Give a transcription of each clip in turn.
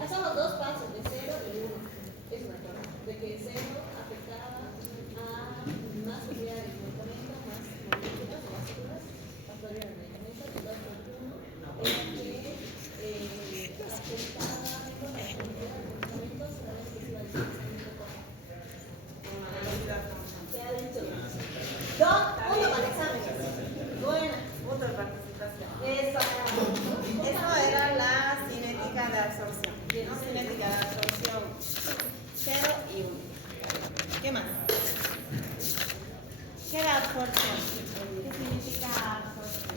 Hacemos dos pasos, de 0 y 1. Es una cosa. De que 0 afectaba a más subida del medicamento, más moléculas, más células, factoría del medicamento, y 2 por 1 era que afectaba menos la cantidad de medicamentos una vez que se iba dispensando poco. Se ha dicho. 2, 1 para el examen. Buena. Punto de participación. Eso. Eso era la cinética de absorción. ¿No? Cinética de absorción 0 y 1. ¿Qué más? ¿Qué era absorción? ¿Qué significa absorción?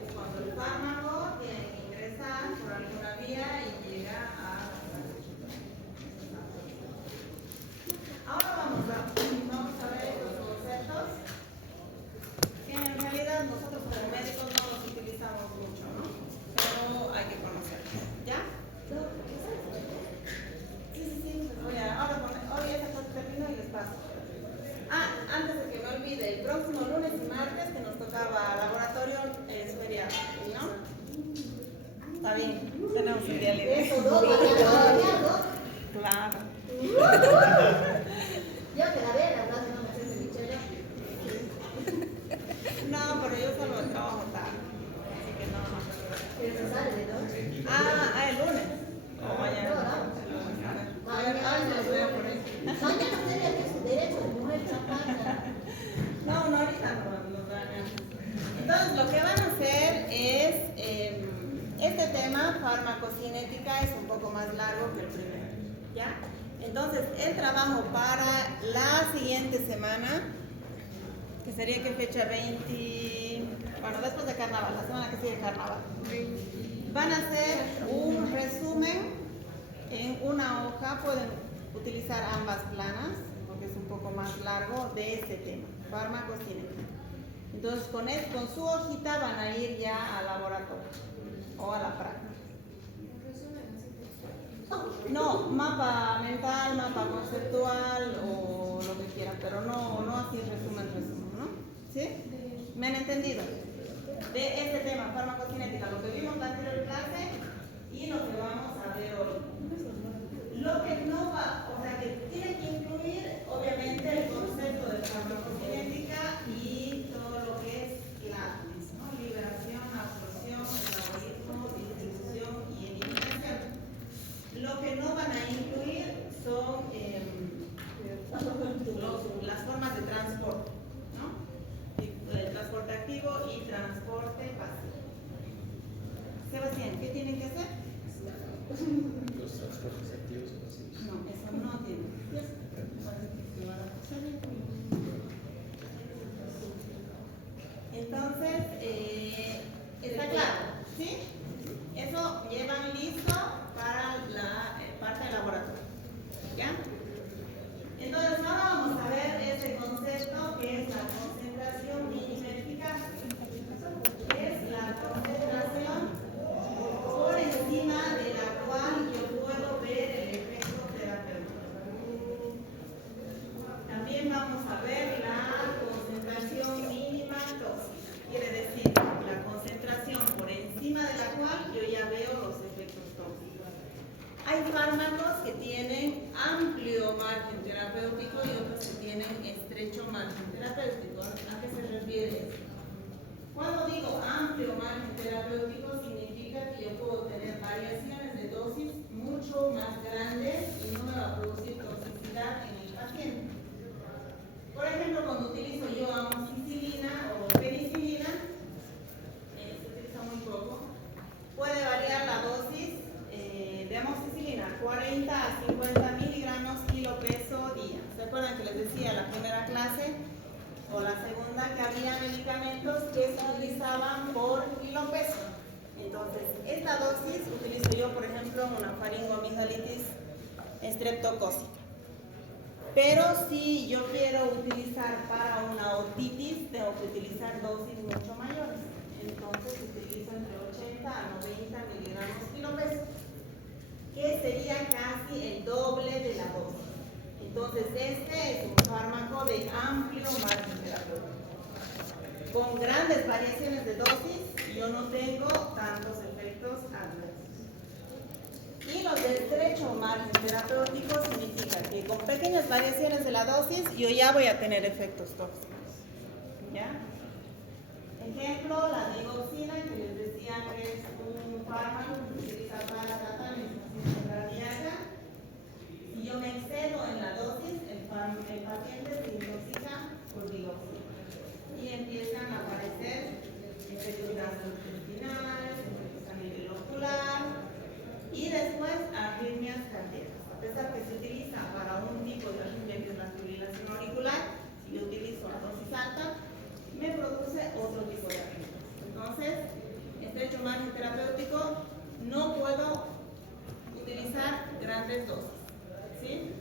Es cuando el fármaco tiene que ingresar por alguna vía y llega a... Ahora vamos a ver los conceptos que en realidad nosotros como médicos no los utilizamos mucho, ¿no? Pero hay que conocerlos, ¿ya? Sí. Hoy esa cosa termino y les paso. Antes de que me olvide, el próximo lunes y martes que nos tocaba laboratorio es feriado, ¿no? Está bien, tenemos un día libre. Eso, 2, mañana. Claro. Yo que la vea, la verdad, no me siento Michelle. No, pero yo solo trabajo tarde, así que no. Pero se sale de noche. El lunes. O mañana. Mañana sería que su derecho de mujer chapada. No, ahorita no nos dan. Entonces, lo que van a hacer es, este tema, farmacocinética, es un poco más largo que el primero, ¿ya? Entonces, el trabajo para la siguiente semana, que sería que fecha 20, bueno, después de carnaval, la semana que sigue carnaval, van a hacer un resumen en una hoja, pueden utilizar ambas planas, porque es un poco más largo, de este tema, farmacocinética. Entonces, con su hojita van a ir ya al laboratorio o a la práctica. No, mapa mental, mapa conceptual o lo que quieran, pero no así resumen, ¿no? ¿Sí? ¿Me han entendido? De este tema, farmacocinética, lo que vimos en la anterior clase y lo que vamos a ver hoy. Lo que no va, o sea, que tiene que incluir, obviamente, el concepto de farmacocinética y todo lo que es CLASMES, ¿no? Liberación, absorción, metabolismo, distribución y eliminación. Lo que no van a incluir son las formas de transporte, ¿no? El transporte activo y transporte pasivo. Sebastián, ¿qué tienen que hacer? Los transportes activos o pasivos. No, eso no tienen. Entonces, ¿está claro? ¿Sí? Eso llevan listo para la parte de laboratorio. ¿Ya? Entonces, ahora vamos a ver ese concepto que es la concentración mínima eficaz. Es la concentración por encima de la cual yo puedo ver el efecto terapéutico. También vamos a ver la concentración mínima tóxica. Quiere decir, la concentración por encima de la cual yo ya veo los efectos tóxicos. Hay fármacos que tienen amplio margen terapéutico y otros que tienen estrecho margen terapéutico. ¿A qué se refiere esto? Cuando digo amplio margen terapéutico, significa que yo puedo tener variaciones de dosis mucho más grandes y no me va a producir toxicidad en el paciente. Por ejemplo, cuando utilizo yo amoxicilina o penicilina, se utiliza muy poco, puede variar la dosis de amoxicilina, 40 a 50 miligramos kilo peso día. ¿Se acuerdan que les decía la primera clase o la segunda que había medicamentos que se utilizaban por kilo peso? Entonces, esta dosis utilizo yo, por ejemplo, una faringoamigdalitis estreptocócica. Pero si yo quiero utilizar para una otitis, tengo que utilizar dosis mucho mayores. Entonces utilizo entre 80 a 90 miligramos kilo peso, que sería casi el doble de la dosis. Entonces este es un fármaco de amplio margen terapéutico, con grandes variaciones de dosis yo no tengo tantos efectos adversos. Y los de estrecho margen terapéutico significa que con pequeñas variaciones de la dosis yo ya voy a tener efectos tóxicos. ¿Ya? Ejemplo, la digoxina, que les decía que es un fármaco que se utiliza para tratar la insuficiencia cardíaca. Si yo me excedo en la dosis, el paciente se intoxica por digoxina. Y empiezan a aparecer efectos gastrointestinales, efectos a nivel ocular y después arritmias cardíacas. A pesar que se utiliza para un tipo de arritmia que es la fibrilación auricular, si yo utilizo la dosis alta, me produce otro tipo de arritmias. Entonces, estrecho margen terapéutico, no puedo utilizar grandes dosis. ¿Sí?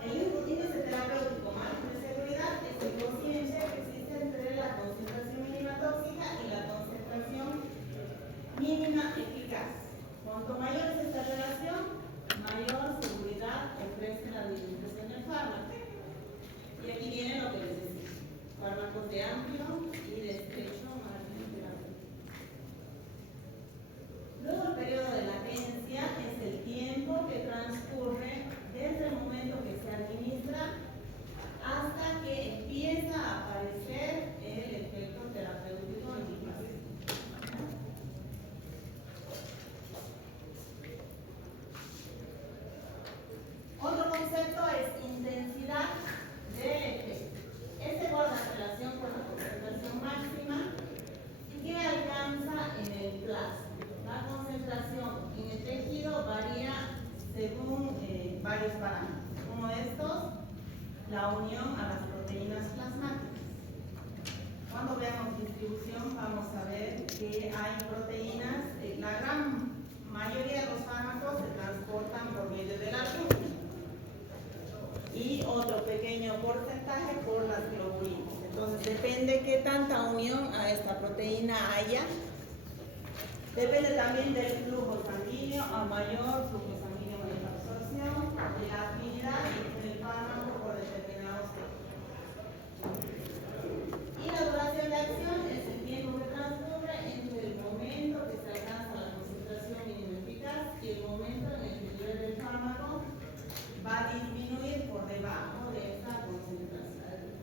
El índice terapéutico margen de seguridad es el cociente que existe entre la concentración mínima tóxica y la concentración mínima eficaz. Cuanto mayor es esta relación, mayor seguridad ofrece la administración del fármaco. Y aquí viene lo que les decía: fármacos de amplio y de estrecho margen terapéutico. Luego, el periodo de latencia es el tiempo que transcurre desde el momento que se administra hasta que empieza a aparecer el efecto terapéutico en el paciente. Otro concepto es intensidad del efecto. Este guarda relación con la concentración máxima que alcanza en el plasma. La concentración en el tejido varía según varios parámetros. Uno de estos, la unión a las proteínas plasmáticas. Cuando veamos distribución vamos a ver que hay proteínas, la gran mayoría de los fármacos se transportan por medio del albúmina y otro pequeño porcentaje por las globulinas. Entonces depende qué tanta unión a esta proteína haya. Depende también del flujo sanguíneo. A mayor flujo sanguíneo, mayor absorción, de la afinidad del fármaco por determinados tejidos. Y la duración de acción es el tiempo que transcurre entre el momento que se alcanza la concentración mínima eficaz y el momento en el que el nivel del fármaco va a disminuir por debajo de esta concentración.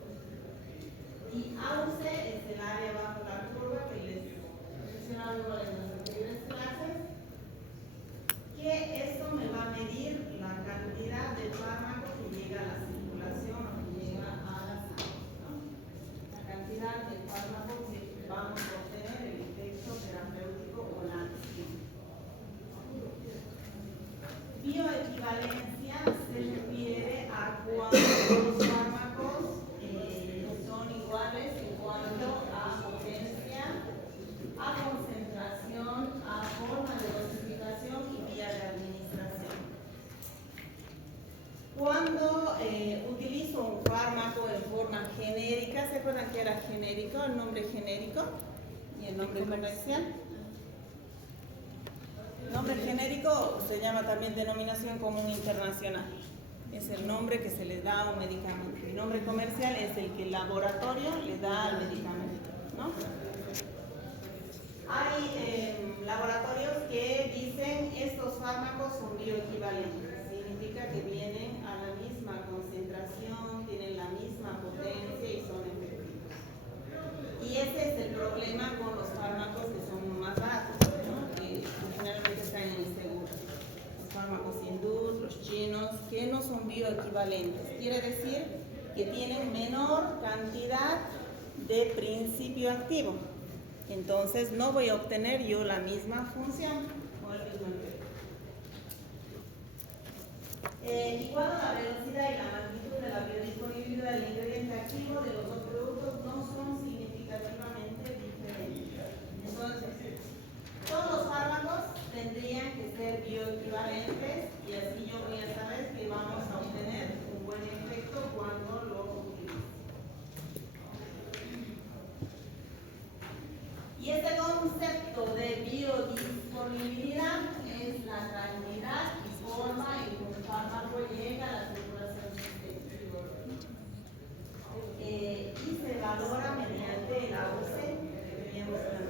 Y AUC es el área bajo la curva que les mencionaba en las anteriores clases, que esto me va a medir la cantidad de fármaco que llega a la circulación o que llega a la sangre, ¿no? La cantidad de fármaco que vamos a obtener, el efecto terapéutico o la acción. Bioequivalencia se refiere a cuando los fármacos son iguales en cuanto a potencia, a concentración, a forma de dosificación y vía de administración. Cuando utilizo un fármaco en forma genérica, ¿se acuerdan que era genérico, el nombre genérico y el nombre comercial? El nombre genérico se llama también denominación común internacional. Es el nombre que se le da a un medicamento. El nombre comercial es el que el laboratorio le da al medicamento, ¿no? Hay laboratorios que dicen estos fármacos son bioequivalentes. Significa que vienen a la misma concentración, tienen la misma potencia y son efectivos. Y ese es el problema con los fármacos que son más baratos, ¿no? Que generalmente están en el seguro. Los fármacos hindús, los chinos, que no son bioequivalentes. Quiere decir que tienen menor cantidad de principio activo. Entonces no voy a obtener yo la misma función o el mismo efecto. Igual a la velocidad y la magnitud de la biodisponibilidad del ingrediente activo de los dos productos no son significativamente diferentes. Entonces, todos los fármacos tendrían que ser bioequivalentes y así yo voy a saber que vamos a obtener un buen efecto cuando lo utilice. Y este concepto de biodisponibilidad es la cantidad y forma en que un fármaco llega a la circulación sistémica. Y se valora mediante el AUC, que veíamos en la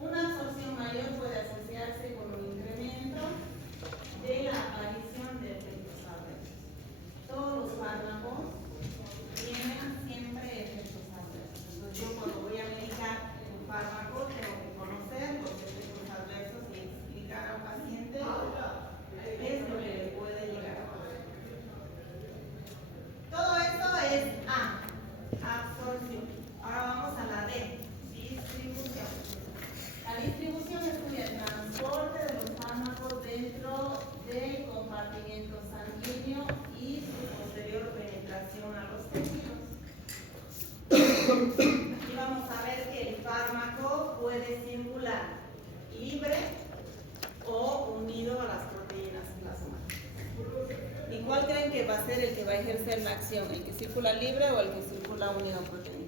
Una absorción mayor puede asociarse con un incremento de la aparición de efectos adversos. Todos los fármacos tienen siempre efectos adversos. Entonces yo cuando voy a medicar un fármaco tengo que conocer los efectos adversos y explicar a un paciente qué es lo que le puede llegar a pasar. Todo esto es A, absorción. Ahora vamos a la D, distribución. La distribución estudia el transporte de los fármacos dentro del compartimento sanguíneo y su posterior penetración a los tejidos. Aquí vamos a ver que el fármaco puede circular libre o unido a las proteínas plasmáticas. ¿Y cuál creen que va a ser el que va a ejercer la acción? ¿El que circula libre o el que circula unido a proteínas?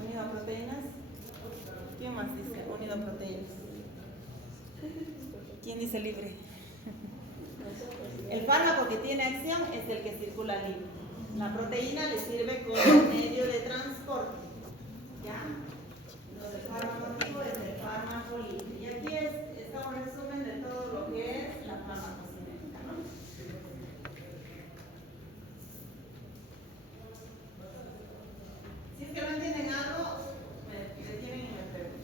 ¿Unido a proteínas? ¿Quién más dice unido a proteínas? ¿Quién dice libre? El fármaco que tiene acción es el que circula libre. La proteína le sirve como medio de transporte. ¿Ya? Entonces el fármaco activo es el fármaco libre. Y aquí está un resumen de todo lo que es la farmacocinética, ¿no? Si es que no entienden algo, me detienen y me preguntan.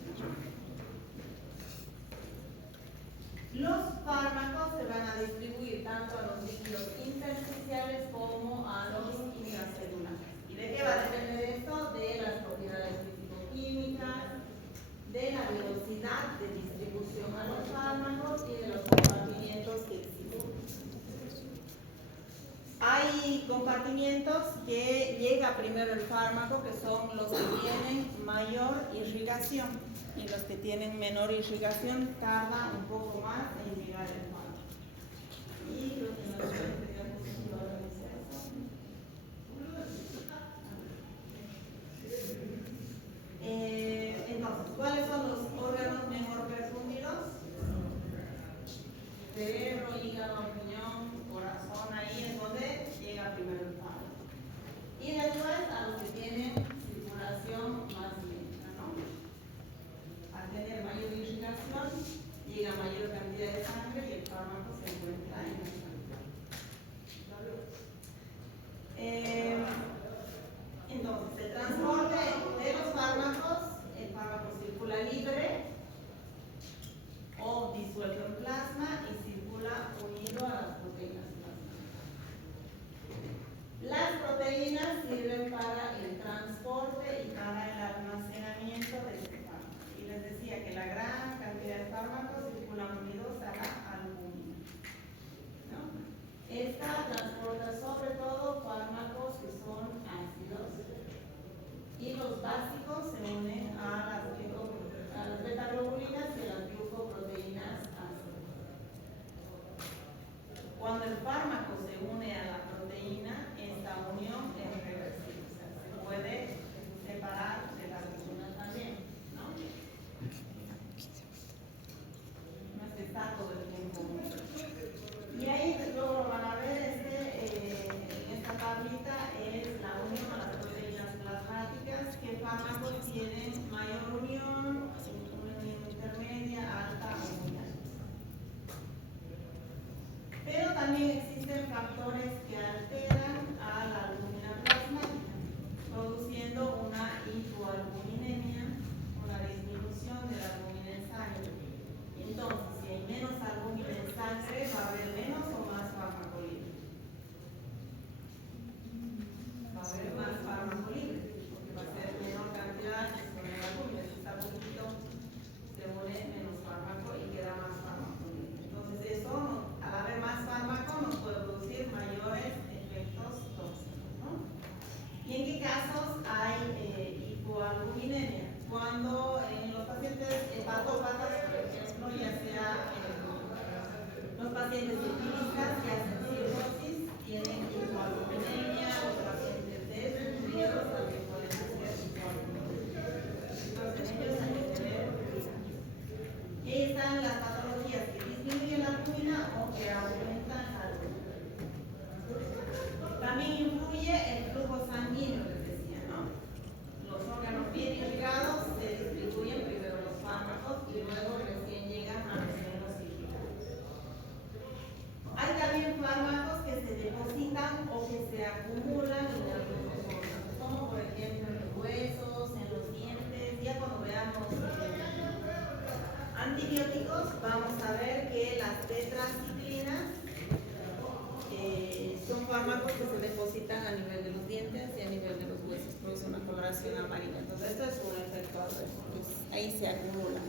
Los fármacos se van a distribuir tanto a los líquidos intersticiales como a los intracelulares. ¿Y de qué va a depender esto? De las propiedades físico-químicas, de la velocidad de distribución a los fármacos y de los compartimientos que existen. Hay compartimientos que llega primero el fármaco, que son los que tienen mayor irrigación, y los que tienen menor irrigación tarda un poco más en llegar el fármaco. Y los que no tienen entonces, ¿cuáles son los órganos mejor perfundidos? Cerebro, hígado, riñón, corazón, ahí es donde llega primero el fármaco. Y después a los que tienen circulación más lenta, ¿no? Al tener mayor irrigación, llega mayor cantidad de sangre y el fármaco se encuentra en la sangre. Entonces, el transporte de los fármacos, el fármaco circula libre o disuelto en plasma y circula unido a las proteínas plasmáticas. Las proteínas sirven para el transporte y para el almacenamiento de este fármaco. Y les decía que la gran cantidad de fármacos circulan unidos a la albúmina, ¿no? Esta transporta sobre todo fármacos que son ácidos y los básicos se unen a las beta-globulinas y a las glucoproteínas ácidas. Cuando el fármaco se une a la proteína, esta unión es reversible, o sea, se puede separar de la vacuna también, ¿no? No es que está todo el tiempo. Y ahí luego lo van a ver, en esta tablita es la unión a las proteínas plasmáticas, que fármacos tienen mayor unión, una unión intermedia, alta o muy alta. Pero también existen factores que alteran a la albúmina plasmática, produciendo una hipoalbuminemia, una disminución de la albúmina en sangre. Entonces, si hay menos albúmina en sangre, va a haber menos o más fármaco libre. Va a haber más fármaco libre, porque va a ser menor cantidad sobre la albúmina. Si está poquito, se une menos fármaco y queda más fármaco libre. Entonces, eso, al haber más fármaco, nos puede producir mayores efectos tóxicos, ¿no? ¿Y en qué casos hay hipoalbuminemia? Cuando en los pacientes hepatópatas, por ejemplo, ya sea los pacientes alpinistas que hacen cirrosis, tienen hipoalbuminemia, los pacientes desnutridos también pueden hacer hipoalbuminemia. Entonces, ellos hay que ver. Y ahí están las patologías que disminuyen la albúmina o que aumentan la albúmina. También influye el flujo sanguíneo, les decía, ¿no? Los dientes y a nivel de los huesos, produce una coloración amarilla. Entonces, esto es un efecto adverso, pues ahí se acumula.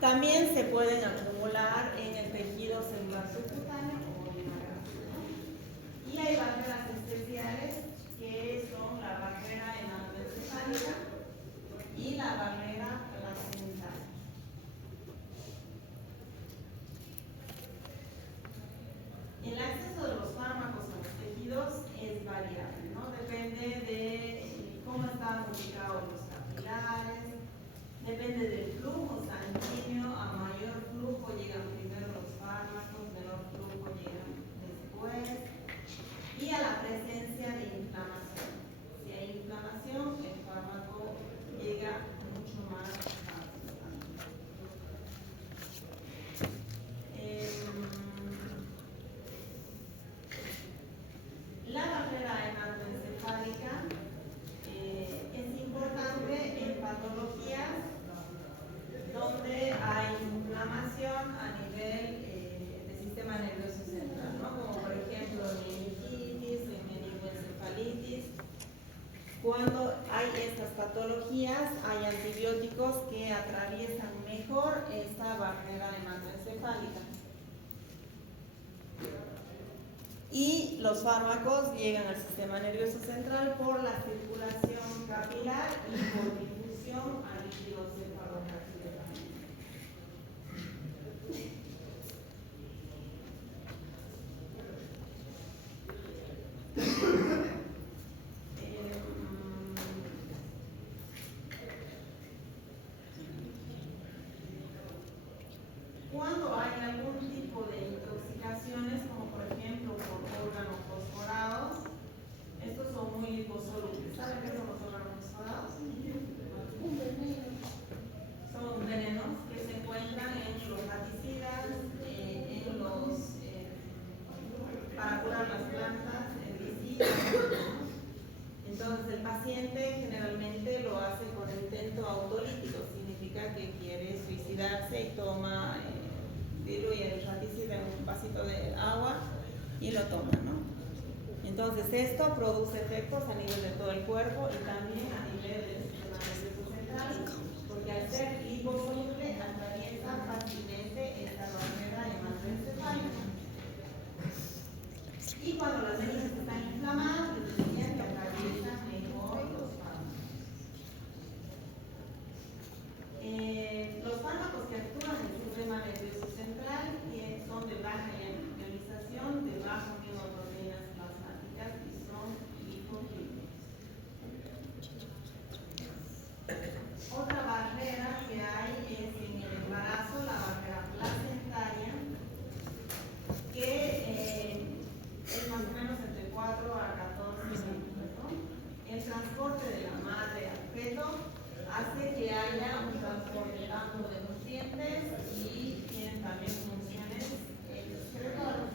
También se pueden acumular en el tejido celular subcutáneo o bilateral. Y hay barreras especiales que son la barrera hematoencefálica y la barrera placental. El acceso de los fármacos a los tejidos es variable, ¿no? Depende de cómo están ubicados los capilares, depende del flujo sanguíneo. A mayor flujo llegan primero los fármacos, menor flujo llegan después, y a la presencia de inflamación. Si hay inflamación, el fármaco llega mucho más rápido también. La barrera hematoencefálica es importante en patologías donde hay inflamación a nivel del sistema nervioso central, ¿no? Como por ejemplo meningitis, meningoencefalitis. Cuando hay estas patologías, hay antibióticos que atraviesan mejor esta barrera hematoencefálica. Y los fármacos llegan al sistema nervioso central por la circulación capilar y por difusión al líquido cefalorraquídeo. Cuando hay algún tipo de intoxicaciones, como por ejemplo por órganos fosforados, estos son muy liposolubles. ¿Saben qué son los órganos fosforados? Son venenos que se encuentran en los raticidas, en los para curar las plantas, herbicidas. Entonces el paciente generalmente lo hace con intento autolítico, significa que quiere suicidarse y toma, diluye el raticida en un vasito de agua y lo toma, ¿no? Entonces esto produce efectos a nivel de todo el cuerpo y también a nivel del sistema nervioso central, porque al ser liposoluble atraviesa fácilmente esta barrera hematoencefálica. Y cuando las células están inflamadas, les decía que atraviesan mejor los fármacos. Los fármacos que actúan en el sistema nervioso central son de baja ionización, de bajo proteínas plasmáticas y son lipoquímicos. Otra barrera que hay es en el embarazo, la barrera placentaria, que es más o menos entre 4 a 14 minutos, ¿no? El transporte de la madre al feto hace que haya un transporte tanto de nutrientes y tienen también funciones excretorias.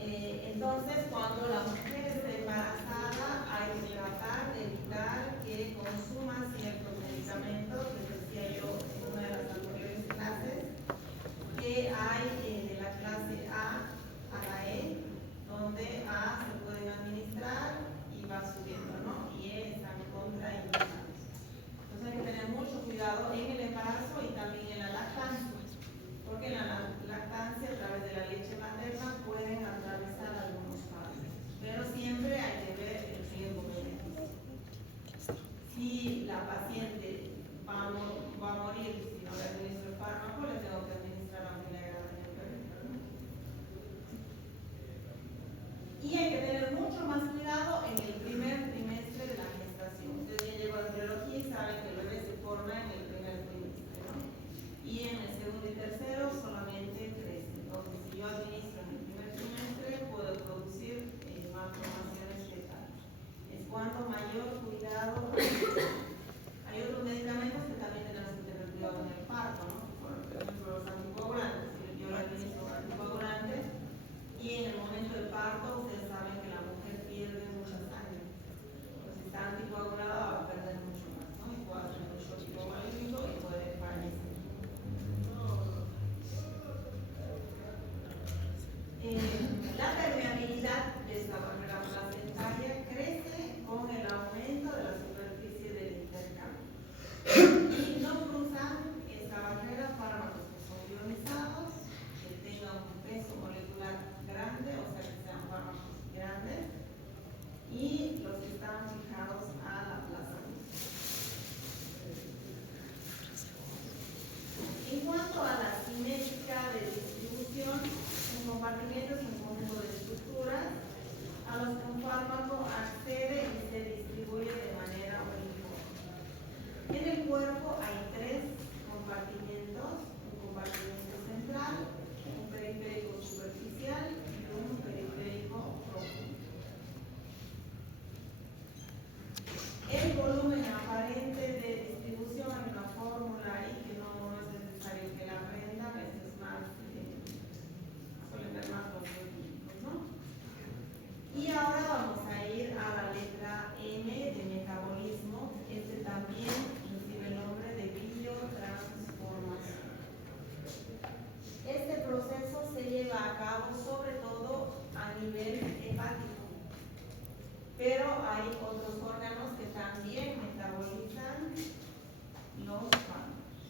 Entonces, cuando la mujer está embarazada, hay que tratar de evitar que consuma ciertos medicamentos. Les decía yo en una de las anteriores clases que hay de la clase A la E, donde A se pueden administrar y va subiendo, ¿no? Y E están contraindicados. Entonces hay que tener mucho cuidado en el embarazo y también en la lactancia, porque en la lactancia a través de la leche materna pueden atravesar algunos fármacos, pero siempre hay que ver el riesgo-beneficio. Si la paciente va a morir si no le administro el fármaco, le tengo que administrar aunque le agrade el perrito, ¿no? Y hay que tener mucho más cuidado en el primer trimestre de la gestación. Ustedes ya llevan embriología y saben que el bebé se forma en el primer trimestre, ¿no? Y en el segundo y tercero solamente crece. Entonces, si yo administro en el primer trimestre, puedo producir malformaciones fetales. Es cuanto mayor cuidado. Hay otros medicamentos que también tenemos que tener cuidado en el parto, ¿no? Por ejemplo, los anticoagulantes. Yo le administro anticoagulantes y en el momento del parto ustedes saben que la mujer pierde mucha sangre. Entonces, si está anticoagulada va a perder mucho más, ¿no? Y puede hacer un shock hipovolémico y puede fallecer. La permeabilidad de esta barrera están fijados a la plaza. En cuanto a la cinética de distribución, un compartimento es un conjunto de estructuras a los que un fármaco accede y se distribuye de manera uniforme. En el cuerpo hay tres compartimentos: un compartimento central, un periférico superficial y un periférico profundo. El volumen aparente de distribución en una fórmula y que no es necesario que la aprendan, esto es más, suelen ver más los químicos, ¿no? Y ahora vamos a ir a la letra M de metabolismo. Este también recibe el nombre de biotransformación. Este proceso se lleva a cabo sobre todo a nivel hepático, pero hay otros órganos que también metabolizan los fármacos.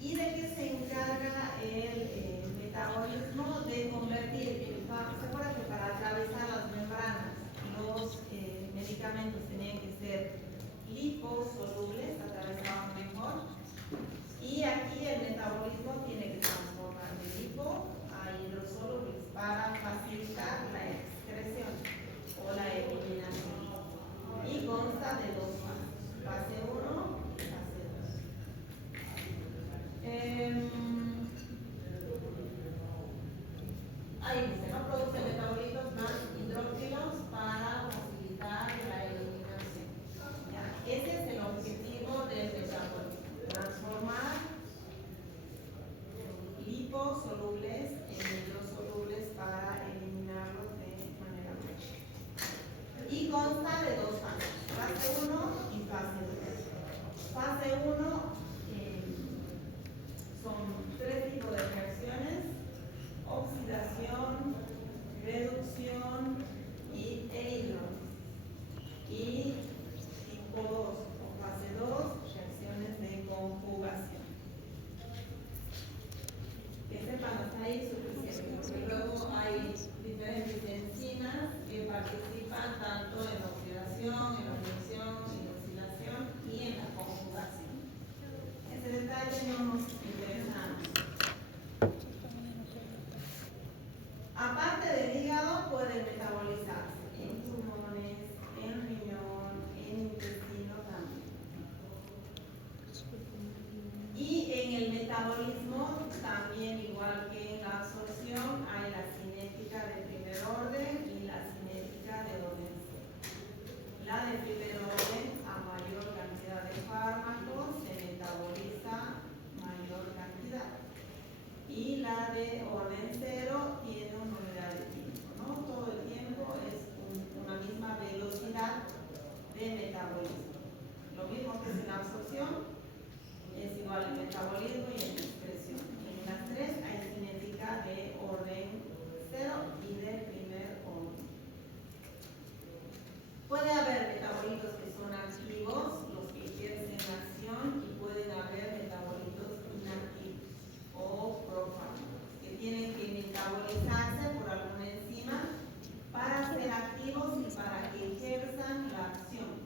¿Y de qué se encarga el metabolismo? De convertir el fármaco. ¿Se acuerdan que para atravesar las membranas los medicamentos tenían que ser liposolubles, atravesaban mejor? Y aquí el metabolismo tiene que transformar de lipo a hidrosolubles para facilitar la excreción o la eliminación. Y consta de dos fases: fase 1 y fase 2. Ahí dice, ¿no? Produce metabolitos más hidrófilos para facilitar la eliminación. ¿Ya? Ese es el objetivo del metabolismo: transformar liposolubles en hidrosolubles para eliminarlos de manera rápida. Y consta de dos fases: fase 1 y fase 2. Fase 1 son tres tipos de reacciones: oxidación, reducción e hidrólisis. Y tipo 2 o fase 2, reacciones de conjugación. Que sepan hasta ahí suficiente, porque luego hay diferentes enzimas que participan tanto en la oxidación, en la reducción, en la oxidación y en la conjugación. Ese detalle no nos interesa a nosotros. Aparte del hígado, pueden metabolizarse en pulmones, en riñón, en intestino también. Y en el metabolismo, también igual que en la absorción, hay la cinética de primer orden y la cinética de orden cero. La de primer orden, a mayor cantidad de fármacos, se metaboliza mayor cantidad. Y la de orden cero tiene una unidad de tiempo, ¿no? Todo el tiempo es una misma velocidad de metabolismo. Lo mismo que es en la absorción, es igual en metabolismo y en excreción. En las tres hay cinética de orden cero y de primer orden. Puede haber metabolitos que son activos, los que ejercen acción, y pueden haber metabolitos inactivos o profármacos, que tienen que metabolizarse por alguna enzima para ser activos y para que ejerzan la acción.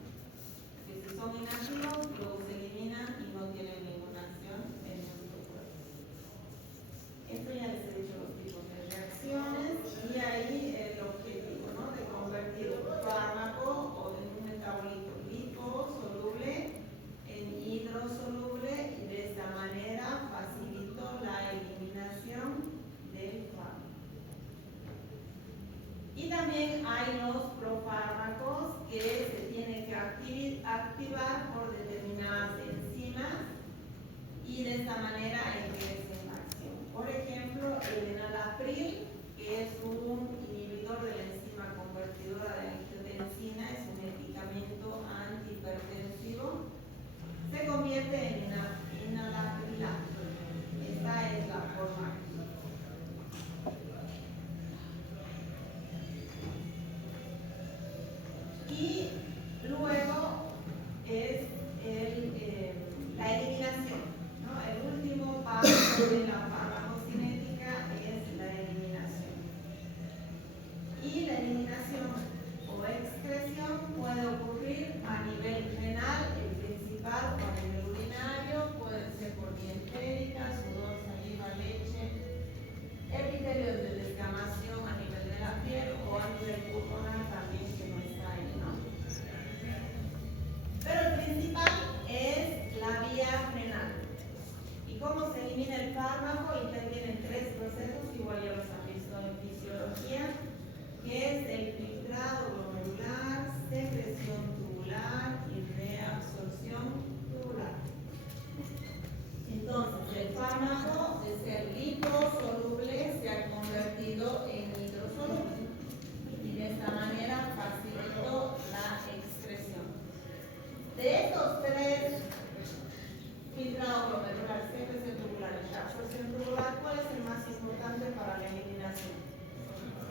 Que si son inactivos, luego se eliminan y no tienen ninguna acción en nuestro cuerpo. Esto ya les he dicho los tipos de reacciones y ahí el objetivo, ¿no? De convertir un fármaco o en un metabolito liposoluble en hidrosoluble, y de esta manera facilito la eliminación del fármaco. Y también hay los profármacos que se tienen que activar por determinadas enzimas y de esta manera ejercen la acción. Por ejemplo, el enalapril, que es un inhibidor de la enzima convertidora de angiotensina, es un medicamento antihipertensivo, se convierte en enalaprilato. Esta es la forma. Y luego es la eliminación, ¿no? El último paso de la farmacocinética es la eliminación.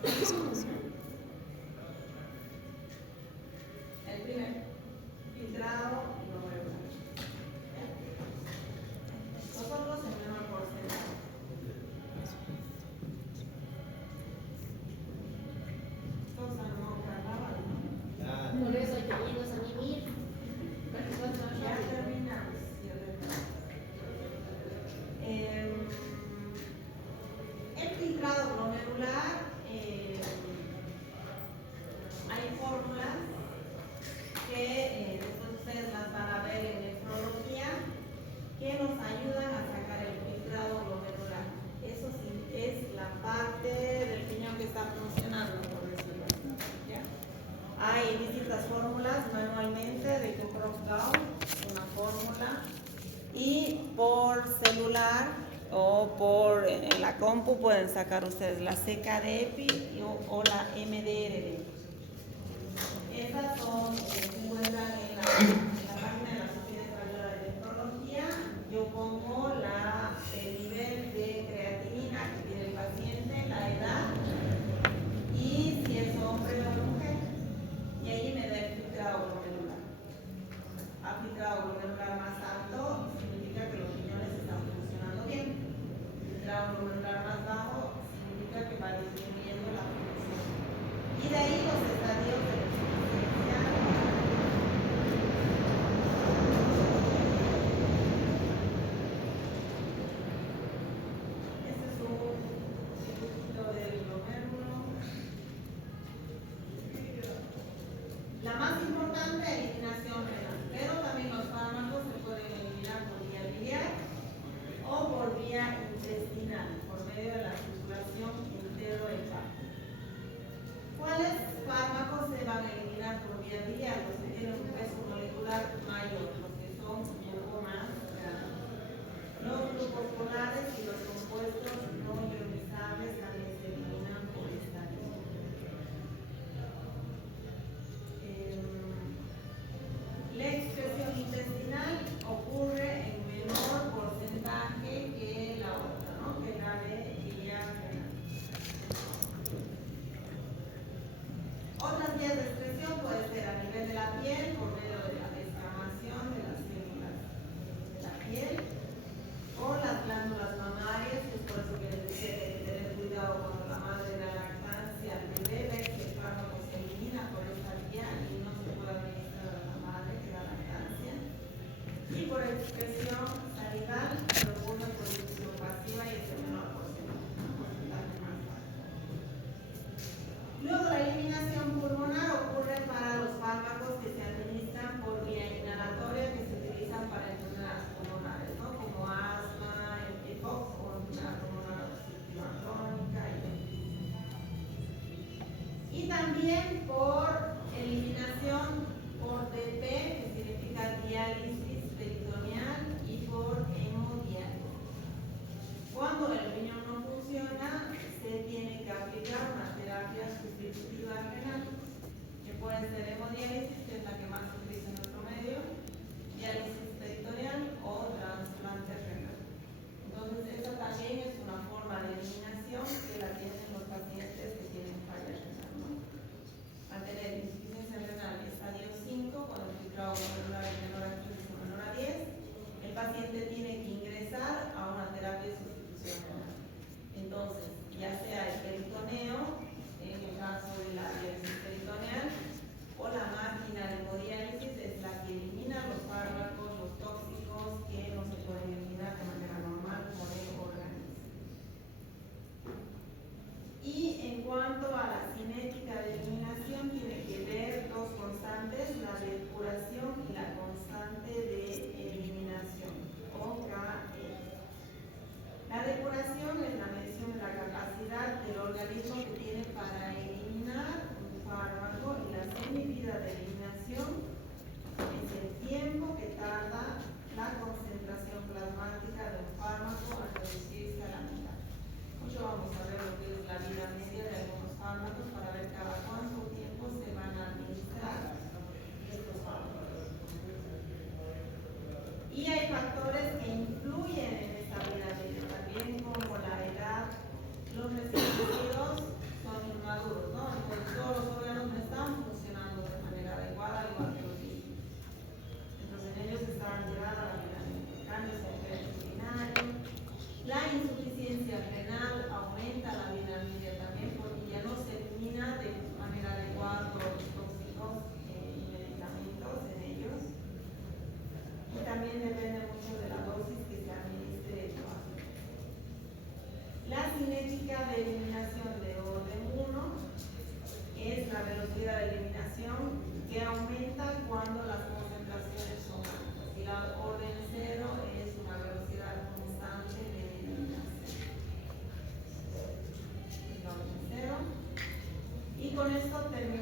El primer, filtrado glomerular. Nosotros en menor porcentaje. Todos sabemos que hablaba, ¿no? Por eso hay que irnos a mimir. Para que puedas trabajar. Ya terminamos. El filtrado glomerular, hay fórmulas que después ustedes las van a ver en nefrología que nos ayudan a sacar el filtrado glomerular. Eso sí es la parte del riñón que está funcionando, por decirlo así. ¿Ya? Hay distintas fórmulas manualmente de Kuprov-Down, una fórmula, y por celular o por en la compu pueden sacar ustedes la CKD-EPI o la MDRD. Esas son, se encuentran en la página de la Sociedad Española de Nefrología. Yo pongo el nivel de creatinina que tiene el paciente, la edad y si es hombre o mujer. Y ahí me da el filtrado glomerular. A filtrado glomerular más alto significa que los riñones están funcionando bien. Filtrado glomerular más bajo significa que va disminuyendo la función. Y de ahí los estadios de este es un dibujito del glomérulo. La más importante, eliminación renal, pero también los fármacos se pueden eliminar por vía biliar o por vía intestinal, por medio de la circulación enterohepática. ¿Cuáles fármacos se van a eliminar por vía biliar? Los que tienen un peso molecular mayor, los que son un poco más grandes. Los glucopolares y los compuestos no ionizables también se eliminan por esta vía. La excreción intestinal ocurre en menor porcentaje que la otra, ¿no? Que la de vía renal. Otras vías de excreción puede ser a nivel de la piel, por medio de la descamación de las células de la piel, o las glándulas mamarias, que es por eso que les decía que hay que tener cuidado cuando la madre da lactancia al bebé, ve que el fármaco se elimina por esta vía y no se puede administrar a la madre que da lactancia. Y por excreción salival, pero ocurre por difusión pasiva y es el menor porcentaje más bajo. Luego la eliminación pulmonar ocurre para los fármacos que se administran por vía inhalatoria que se utilizan para enfermedades pulmonares, ¿no? Como asma, EPOC o enfermedad pulmonar obstructiva crónica y también por eliminación por TP, que significa diálisis peritoneal, y por hemodiálisis. Cuando el riñón no funciona, se tiene que aplicar una terapia sustitutiva renal, que puede ser hemodiálisis, que es la que más se utiliza en nuestro medio, diálisis peritoneal o trasplante renal. Entonces, esa también es una forma de eliminación que la tienen los pacientes que tienen falla renal, ¿no? Al tener insuficiencia renal estadio 5, con el filtrado glomerular menor a 15 o menor a 10, el paciente tiene que ingresar a una terapia de sustitución renal. Entonces, ya sea el peritoneo, en el caso de la diálisis peritoneal, o la máquina de hemodiálisis es la que elimina los fármacos, los tóxicos que no se pueden eliminar de manera normal por el organismo. Y en cuanto a la cinética de eliminación, tiene que ver dos constantes, la depuración y la constante de eliminación, o KE. La depuración es la medición de la capacidad del organismo que tiene para eliminar un fármaco, y la semivida de eliminación es el tiempo que tarda la concentración plasmática de un fármaco al reducirse a la mitad. Mucho vamos a ver lo que es la vida media de algunos fármacos para ver cada cuánto tiempo se van a administrar estos fármacos. Y hay factores que influyen en esta vida media también, como la edad. Los recién nacidos velocidad de eliminación que aumenta cuando las concentraciones son altas. Y la orden cero es una velocidad constante de eliminación. El orden cero. Y con esto terminamos.